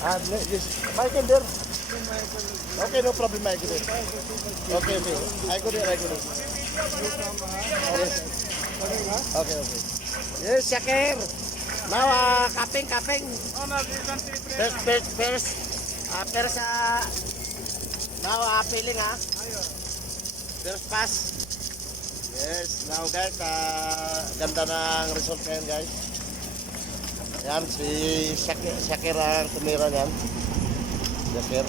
This Michael there. Okay, no problem, Michael. Okay, okay. I go there. Okay. Yes, Shakir. Now, cupping. First. Now, peeling, First pass. Yes, now guys, ganda ng result ngayon, guys. Yan, si Shakir ang tumira niyan. Shakir.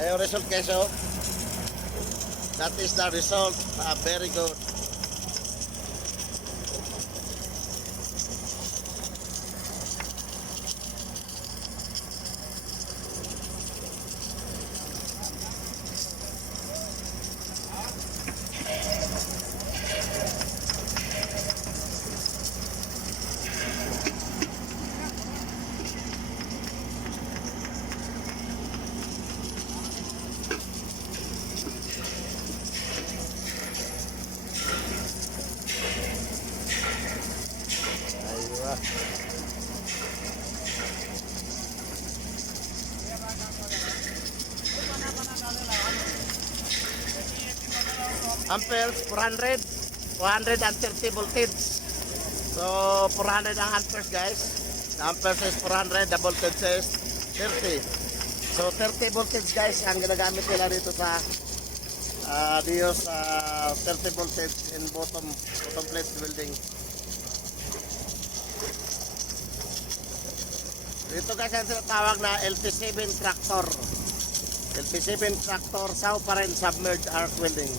Ayun result guys, oh. That is the result. Very good. Amperes 430 voltage. So 400 ang amperes, guys. The amperes is 400, the voltage is 30. So 30 voltage, guys, ang ginagamit nila dito sa Dios 30 voltage in bottom plate welding. Dito guys ang tinatawag na LT-7 tractor. LT-7 tractor, saw pa rin submerged arc welding.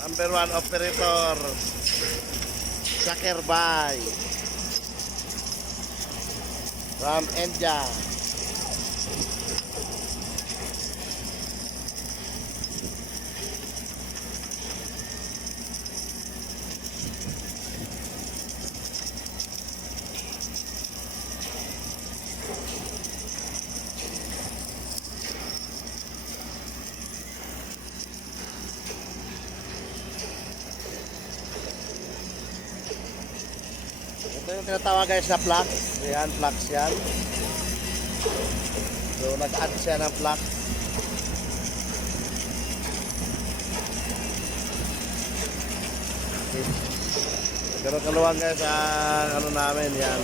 Number 1 operator, Shakir Bay from India. Ito yung tinatawag guys na plug. Yan, plugs yan. So nag-add siya ng plug. Okay. Pero kaluwang guys ang ano namin yan.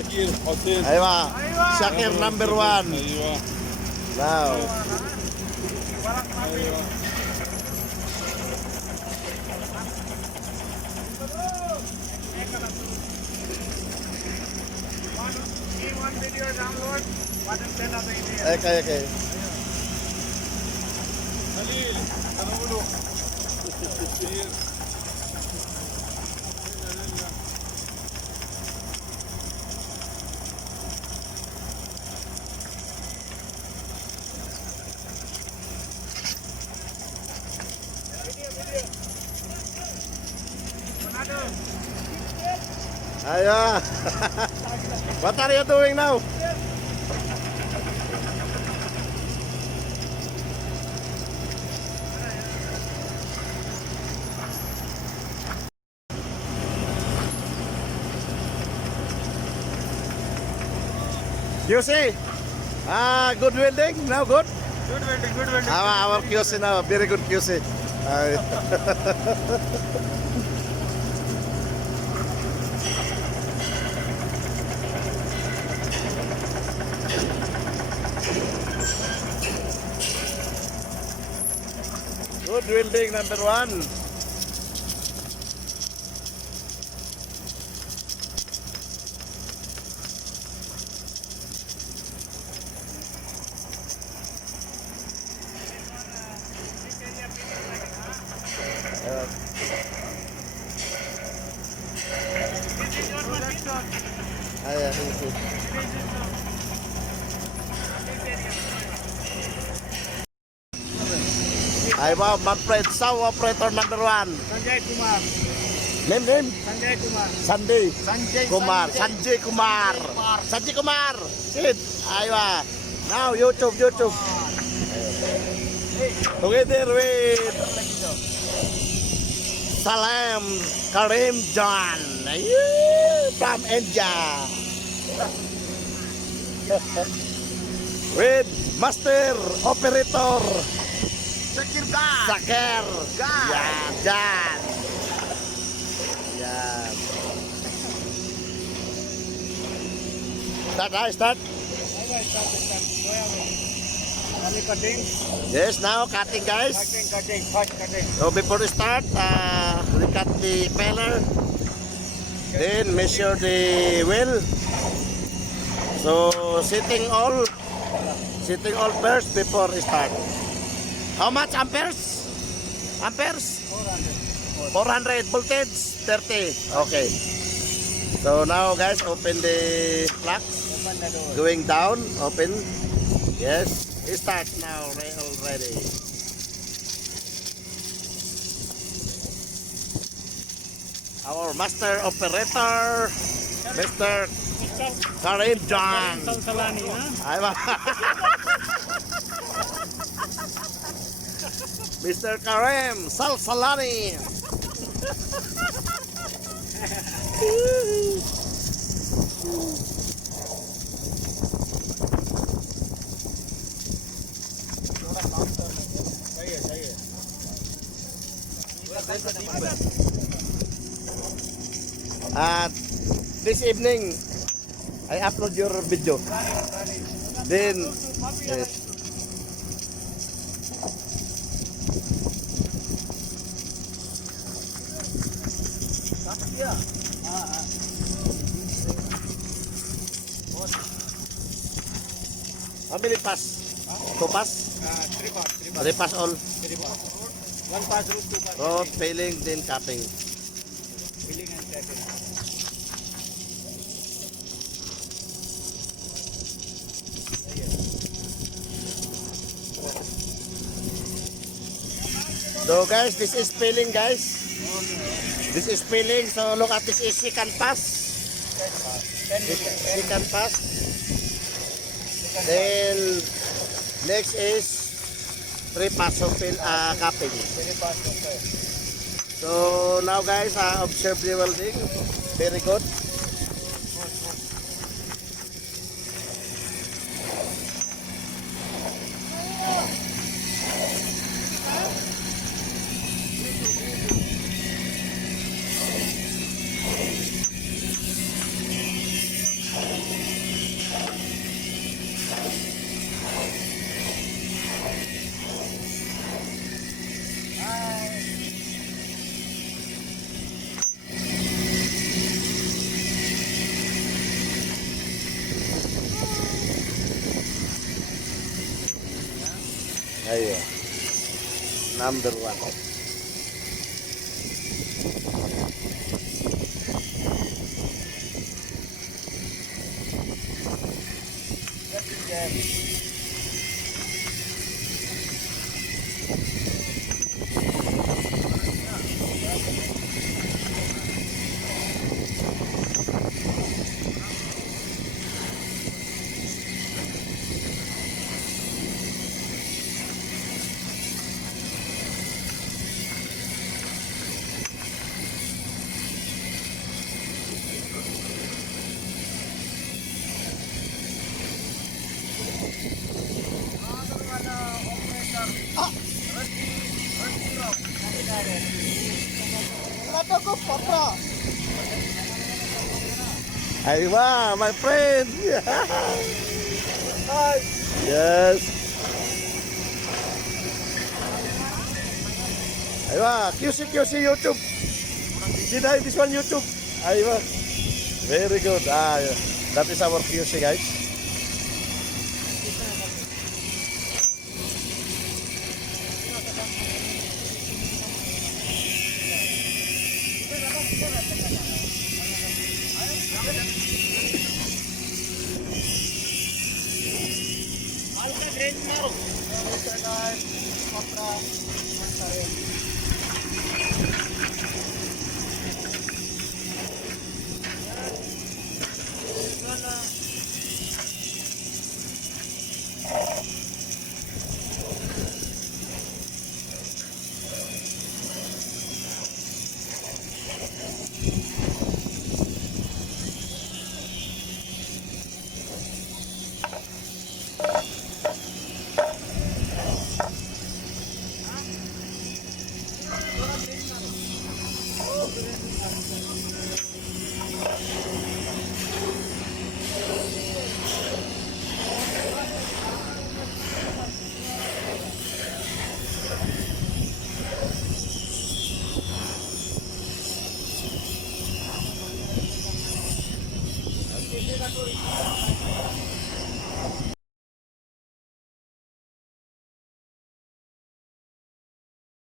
Shakir, hotel. Aywa, Shakir number 1. Aywa. Now. Aywa. One video download, what is send other email. Okay. Khalil, ano ulo? Shakir. Aywa. What are you doing now? You see? Good welding, now good. Good welding, good welding. Our QC now, very good QC. Good welding number 1. Ayan, easy. Ay, wow, my friend, so operator number 1. Sanjay Kumar. Name? Sanjay Kumar. Sanjay Sanjay Kumar. Sanjay Kumar. Sanjay Kumar. Sit. Aywa. Now, YouTube. Together with Salam Karim John. From India. With Master Operator Shakir Khan. Sakir. John. Yan, Jan. Yan. Start. Only cutting. Yes, now cutting, guys. Cutting. First cutting. So before we start, we cut the peeler. Then measure the wheel. So setting all first before we start. How much amperes? 400 voltage 30. Okay. So now guys, open the plugs. Open the door. Going down, open. Yes. Start now already. Our master operator, Mr. Karim John. Salani, Mr. Karim Salsalani. This evening, I upload your video. Then, yes. How many pass? Two pass? 3 parts. 3 pass all. 3 parts. 1 pass root, 2 pass. Road, filling, then capping. Filling and tapping. So guys, this is filling, guys. This is filling. So look at this is second pass. Second pass. Then next is 3 pass of capping. 3 pass. So now guys, observe the welding. Very good. Ayo. Number 1. Aywa, my friend. Yes. Aywa, QC YouTube. Did I this one YouTube? Aywa. Very good. Yeah. That is our QC, guys.